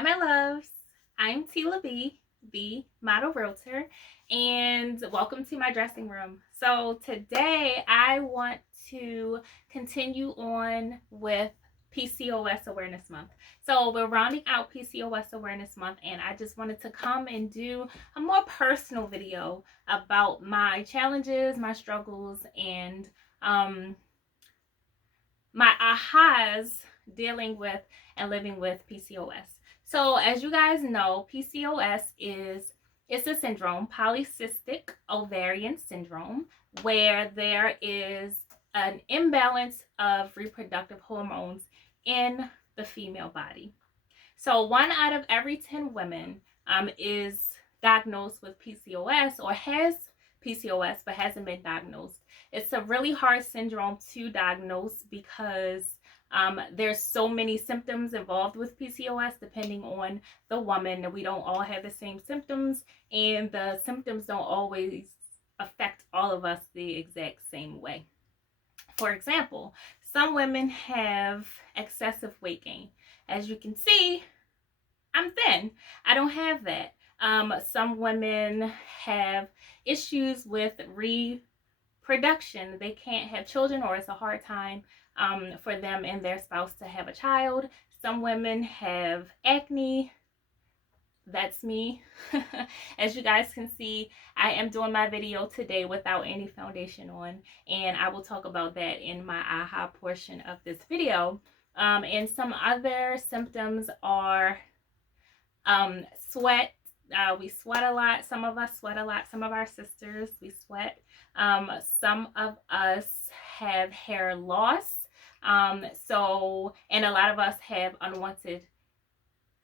Hi, my loves. I'm Tila B, the model realtor, and welcome to my dressing room. So, today I want to continue on with PCOS Awareness Month. So, we're rounding out PCOS Awareness Month, and I just wanted to come and do a more personal video about my challenges, my struggles, and my ahas dealing with and living with PCOS. So as you guys know, PCOS it's a syndrome, polycystic ovarian syndrome, where there is an imbalance of reproductive hormones in the female body. So 1 out of every 10 women is diagnosed with PCOS or has PCOS but hasn't been diagnosed. It's a really hard syndrome to diagnose because there's so many symptoms involved with PCOS depending on the woman. We don't all have the same symptoms, and the symptoms don't always affect all of us the exact same way. For example, some women have excessive weight gain. As you can see, I'm thin. I don't have that. Some women have issues with reproduction. They can't have children, or it's a hard time for them and their spouse to have a child. Some women have acne. That's me. As you guys can see, I am doing my video today without any foundation on, and I will talk about that in my aha portion of this video. And some other symptoms are sweat. We sweat a lot. Some of us sweat a lot. Some of our sisters, we sweat. Some of us have hair loss. And a lot of us have unwanted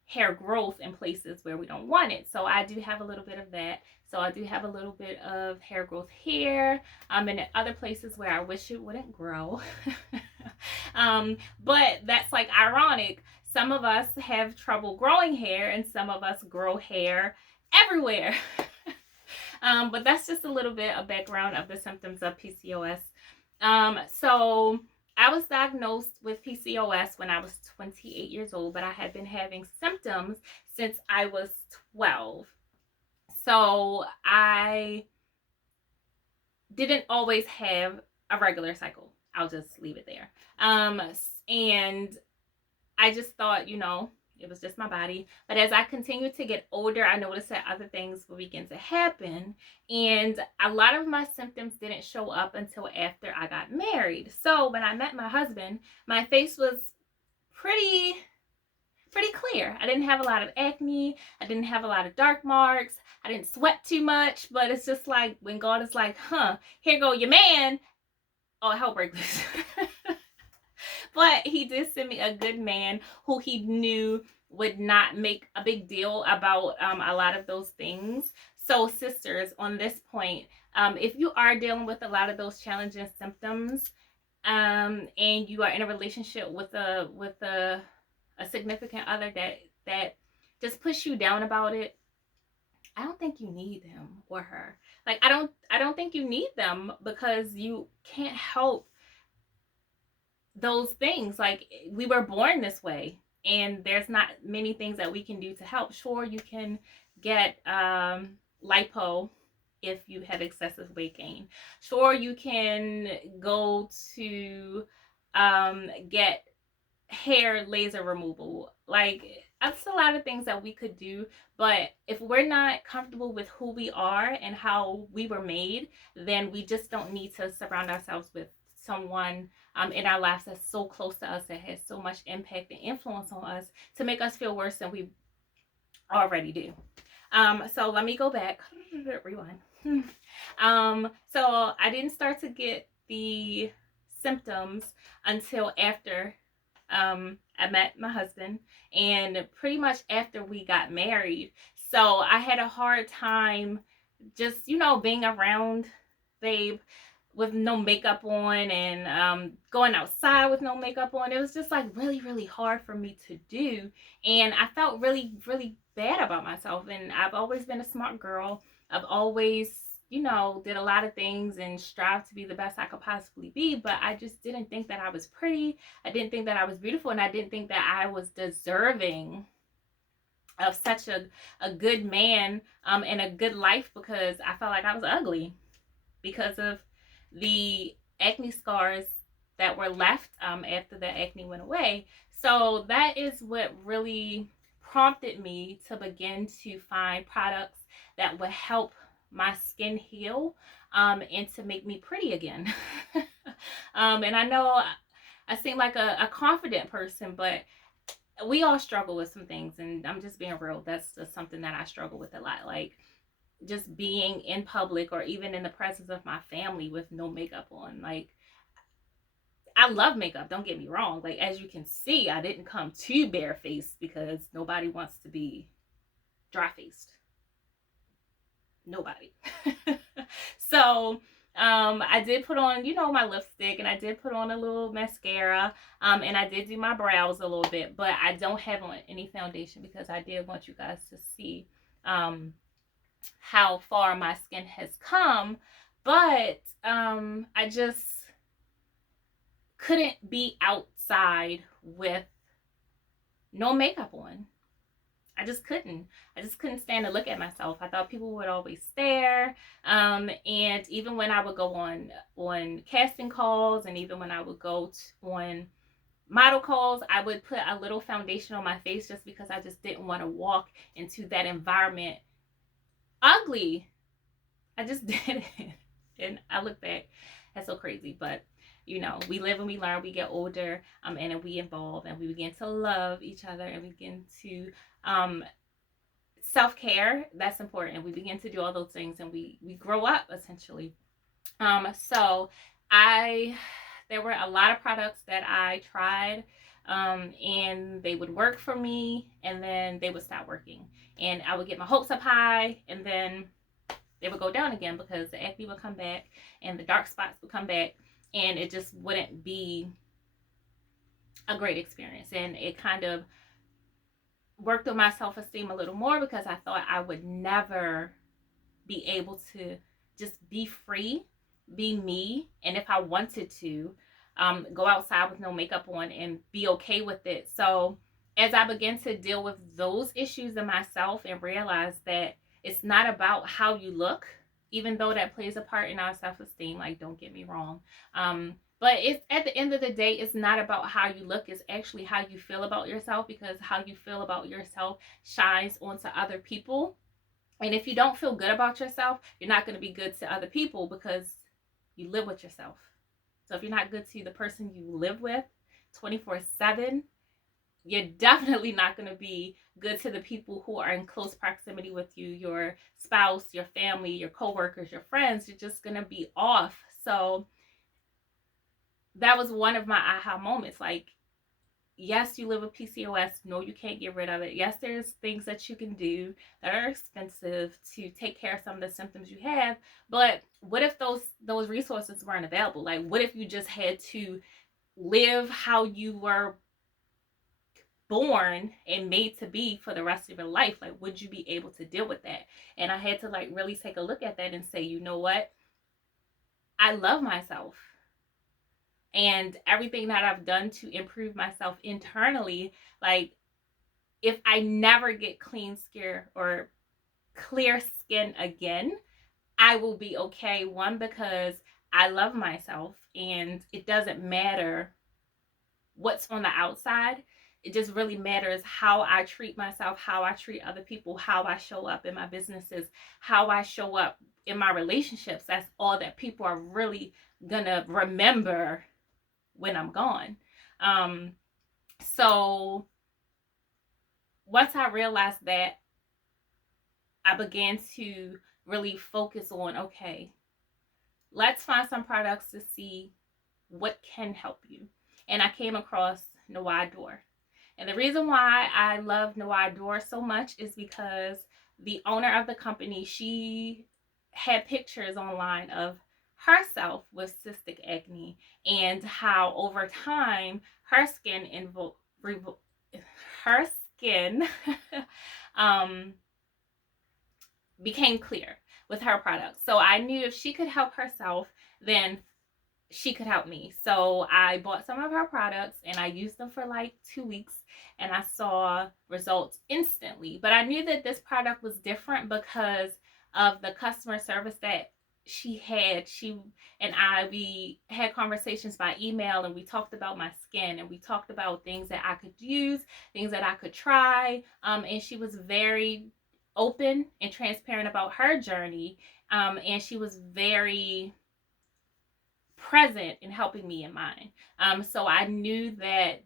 hair growth in places where we don't want it. So I do have a little bit of that. So I do have a little bit of hair growth here, and other places where I wish it wouldn't grow. But that's like ironic. Some of us have trouble growing hair, and some of us grow hair everywhere. But that's just a little bit of background of the symptoms of PCOS. So I was diagnosed with PCOS when I was 28 years old, but I had been having symptoms since I was 12. So I didn't always have a regular cycle. I'll just leave it there. And I just thought, it was just my body. But as I continued to get older, I noticed that other things would begin to happen. And a lot of my symptoms didn't show up until after I got married. So when I met my husband, my face was pretty clear. I didn't have a lot of acne. I didn't have a lot of dark marks. I didn't sweat too much. But it's just like when God is like, here go your man. Oh, I hope break this. But he did send me a good man who he knew would not make a big deal about a lot of those things. So sisters, on this point, if you are dealing with a lot of those challenging symptoms, and you are in a relationship with a significant other that just push you down about it, I don't think you need him or her. Like I don't think you need them, because you can't help those things. Like, we were born this way, and there's not many things that we can do to help. Sure, you can get lipo if you have excessive weight gain. Sure, you can go to get hair laser removal. Like, that's a lot of things that we could do, but if we're not comfortable with who we are and how we were made, then we just don't need to surround ourselves with someone in our lives that's so close to us, that has so much impact and influence on us, to make us feel worse than we already do. So let me go back. Rewind. So I didn't start to get the symptoms until after I met my husband, and pretty much after we got married. So I had a hard time just, being around Babe with no makeup on, and going outside with no makeup on. It was just like really hard for me to do, and I felt really bad about myself. And I've always been a smart girl. I've always did a lot of things and strived to be the best I could possibly be, but I just didn't think that I was pretty. I didn't think that I was beautiful, and I didn't think that I was deserving of such a good man and a good life, because I felt like I was ugly because of the acne scars that were left after the acne went away. So that is what really prompted me to begin to find products that would help my skin heal and to make me pretty again. And I know I seem like a confident person, but we all struggle with some things, and I'm just being real. That's just something that I struggle with a lot. Like, just being in public or even in the presence of my family with no makeup on. Like, I love makeup, don't get me wrong. Like, as you can see, I didn't come too barefaced because nobody wants to be dry faced. Nobody. So I did put on, my lipstick, and I did put on a little mascara, and I did do my brows a little bit, but I don't have on any foundation because I did want you guys to see how far my skin has come. But I just couldn't be outside with no makeup on. I just couldn't stand to look at myself. I thought people would always stare. And even when I would go on casting calls, and even when I would go on model calls, I would put a little foundation on my face just because I just didn't want to walk into that environment ugly. I just didn't. And I look back, that's so crazy. But we live and we learn, we get older, and we evolve, and we begin to love each other, and we begin to self-care. That's important. We begin to do all those things, and we grow up essentially. So there were a lot of products that I tried, and they would work for me, and then they would stop working, and I would get my hopes up high, and then they would go down again because the acne would come back and the dark spots would come back, and it just wouldn't be a great experience. And it kind of worked on my self-esteem a little more because I thought I would never be able to just be free, be me, and if I wanted to, go outside with no makeup on and be okay with it. So as I began to deal with those issues in myself and realize that it's not about how you look, even though that plays a part in our self-esteem, like, don't get me wrong. But it's, at the end of the day, it's not about how you look. It's actually how you feel about yourself, because how you feel about yourself shines onto other people. And if you don't feel good about yourself, you're not going to be good to other people because you live with yourself. So if you're not good to the person you live with 24/7, you're definitely not going to be good to the people who are in close proximity with you, your spouse, your family, your coworkers, your friends. You're just going to be off. So that was one of my aha moments. Like, yes, you live with PCOS. No, you can't get rid of it. Yes, there's things that you can do that are expensive to take care of some of the symptoms you have. But what if those resources weren't available? Like, what if you just had to live how you were born and made to be for the rest of your life? Like, would you be able to deal with that? And I had to really take a look at that and say, you know what? I love myself. And everything that I've done to improve myself internally, like, if I never get clean skin or clear skin again, I will be okay. One, because I love myself, and it doesn't matter what's on the outside. It just really matters how I treat myself, how I treat other people, how I show up in my businesses, how I show up in my relationships. That's all that people are really gonna remember when I'm gone. So once I realized that, I began to really focus on, okay, let's find some products to see what can help you. And I came across Noir. And the reason why I love Noir so much is because the owner of the company, she had pictures online of herself with cystic acne, and how over time her skin became clear with her products. So I knew if she could help herself, then she could help me. So I bought some of her products and I used them for like 2 weeks and I saw results instantly. But I knew that this product was different because of the customer service that she had. She and we had conversations by email and we talked about my skin and we talked about things that I could use, things that I could try. And she was very open and transparent about her journey. And she was very present in helping me in mine. So I knew that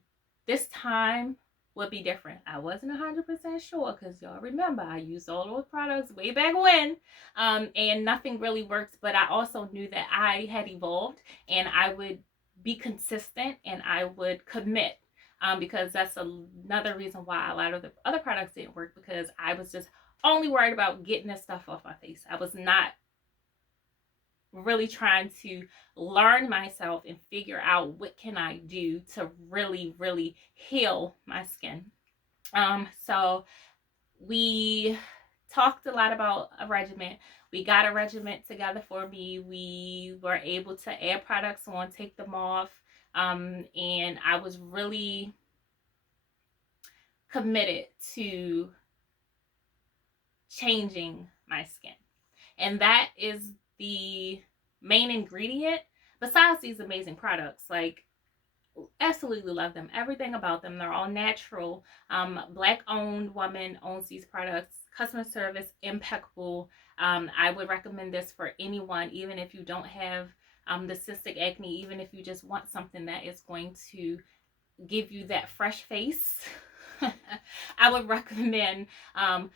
this time would be different. I wasn't 100% sure because y'all remember I used all those products way back when, and nothing really worked. But I also knew that I had evolved and I would be consistent and I would commit. Because that's another reason why a lot of the other products didn't work, because I was just only worried about getting this stuff off my face. I was not really trying to learn myself and figure out what can I do to really heal my skin. So we talked a lot about a regimen. We got a regimen together for me. We were able to add products on, take them off, and I was really committed to changing my skin. And that is the main ingredient besides these amazing products. Like, absolutely love them, everything about them. They're all natural. Black owned woman owns these products. Customer service impeccable. I would recommend this for anyone, even if you don't have the cystic acne, even if you just want something that is going to give you that fresh face. I would recommend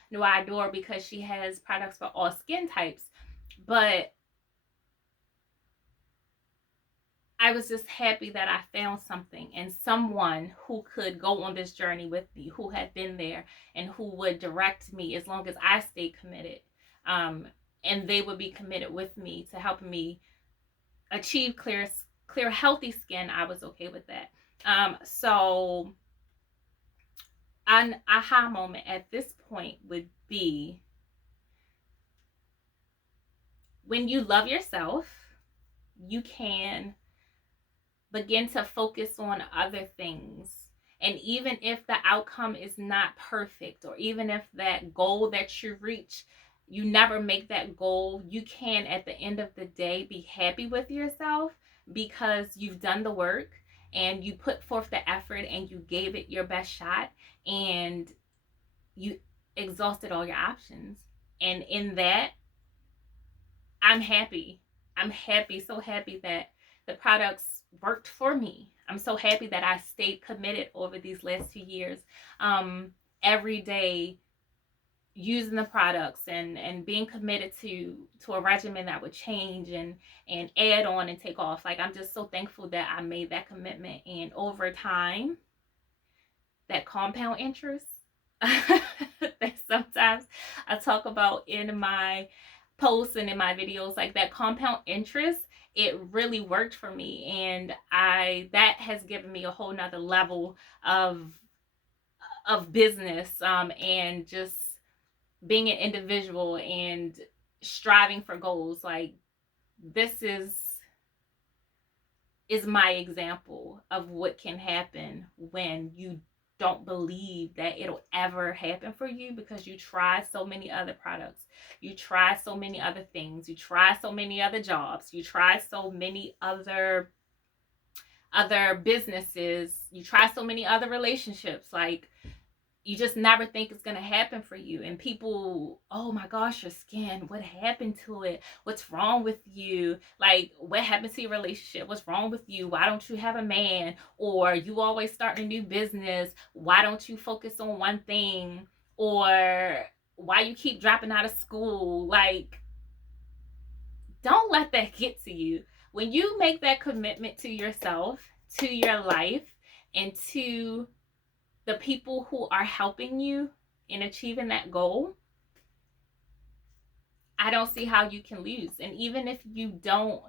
Noa Adore because she has products for all skin types. But I was just happy that I found something and someone who could go on this journey with me, who had been there and who would direct me as long as I stayed committed. And they would be committed with me to helping me achieve clear, healthy skin. I was okay with that. So an aha moment at this point would be when you love yourself, you can begin to focus on other things. And even if the outcome is not perfect, or even if that goal that you reach, you never make that goal, you can at the end of the day be happy with yourself because you've done the work and you put forth the effort and you gave it your best shot and you exhausted all your options. And in that, I'm happy. I'm happy, so happy that the products worked for me. I'm so happy that I stayed committed over these last 2 years. Every day using the products and being committed to a regimen that would change and add on and take off. Like, I'm just so thankful that I made that commitment. And over time, that compound interest that sometimes I talk about in my posts and in my videos, like that compound interest, it really worked for me. And that has given me a whole nother level of business, and just being an individual and striving for goals. Like, this is my example of what can happen when you don't believe that it'll ever happen for you, because you try so many other products, you try so many other things, you try so many other jobs, you try so many other businesses, you try so many other relationships. Like, you just never think it's going to happen for you. And people, oh my gosh, your skin, what happened to it? What's wrong with you? Like, what happened to your relationship? What's wrong with you? Why don't you have a man? Or you always start a new business. Why don't you focus on one thing? Or why you keep dropping out of school? Like, don't let that get to you. When you make that commitment to yourself, to your life, and to the people who are helping you in achieving that goal, I don't see how you can lose. And even if you don't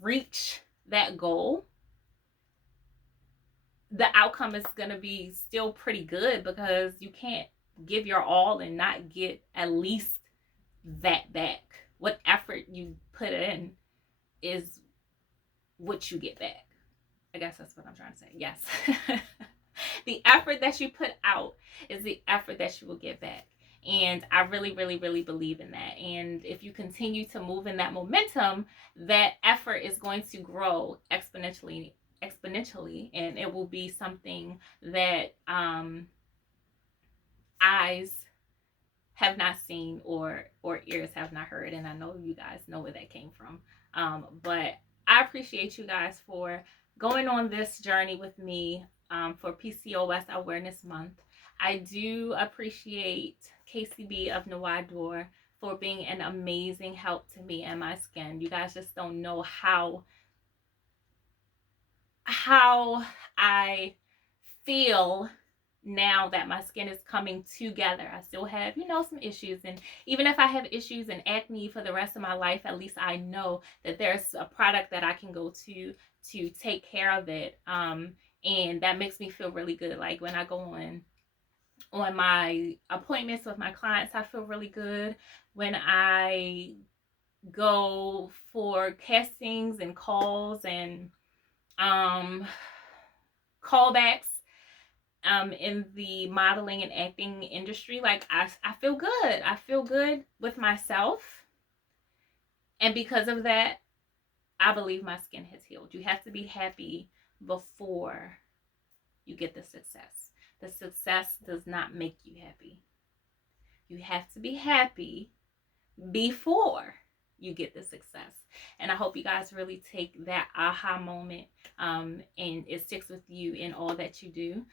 reach that goal, the outcome is going to be still pretty good, because you can't give your all and not get at least that back. What effort you put in is what you get back. I guess that's what I'm trying to say. Yes. The effort that you put out is the effort that you will get back. And I really, really, really believe in that. And if you continue to move in that momentum, that effort is going to grow exponentially, and it will be something that eyes have not seen or ears have not heard. And I know you guys know where that came from. But I appreciate you guys for going on this journey with me for PCOS Awareness Month. I do appreciate KCB of Noir for being an amazing help to me and my skin. You guys just don't know how I feel now that my skin is coming together. I still have, some issues. And even if I have issues and acne for the rest of my life, at least I know that there's a product that I can go to take care of it. And that makes me feel really good. Like when I go on my appointments with my clients, I feel really good. When I go for castings and calls and callbacks in the modeling and acting industry, like I feel good. I feel good with myself. And because of that, I believe my skin has healed. You have to be happy before you get the success. The success does not make you happy. You have to be happy before you get the success. And I hope you guys really take that aha moment and it sticks with you in all that you do.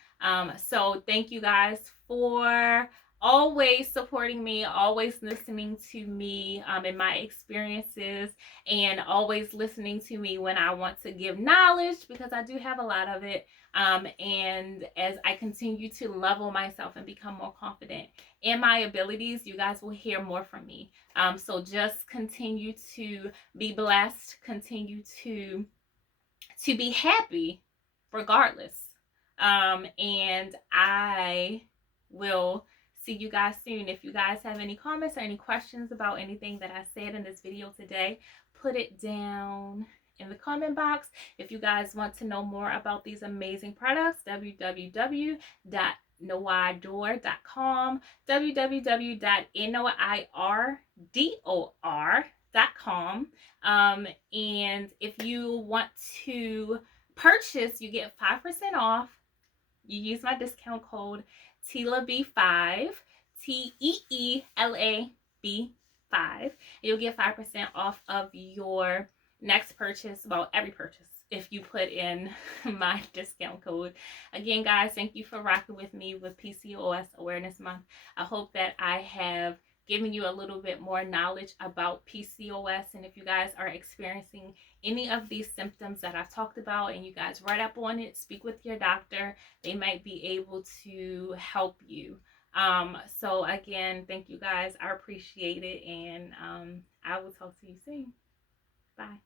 So thank you guys for always supporting me, always listening to me in my experiences, and always listening to me when I want to give knowledge, because I do have a lot of it. And as I continue to level myself and become more confident in my abilities, you guys will hear more from me. So just continue to be blessed, continue to be happy regardless. And I will see you guys soon. If you guys have any comments or any questions about anything that I said in this video today, put it down in the comment box. If you guys want to know more about these amazing products, www.noirdor.com, www.noirdor.com. And if you want to purchase, you get 5% off. You use my discount code TEELAB5, TEELAB5. You'll get 5% off of your next purchase, well, every purchase, if you put in my discount code. Again, guys, thank you for rocking with me with PCOS Awareness Month. I hope that I have given you a little bit more knowledge about PCOS. And if you guys are experiencing any of these symptoms that I've talked about and you guys write up on it, speak with your doctor. They might be able to help you. So again, thank you guys. I appreciate it. And I will talk to you soon. Bye.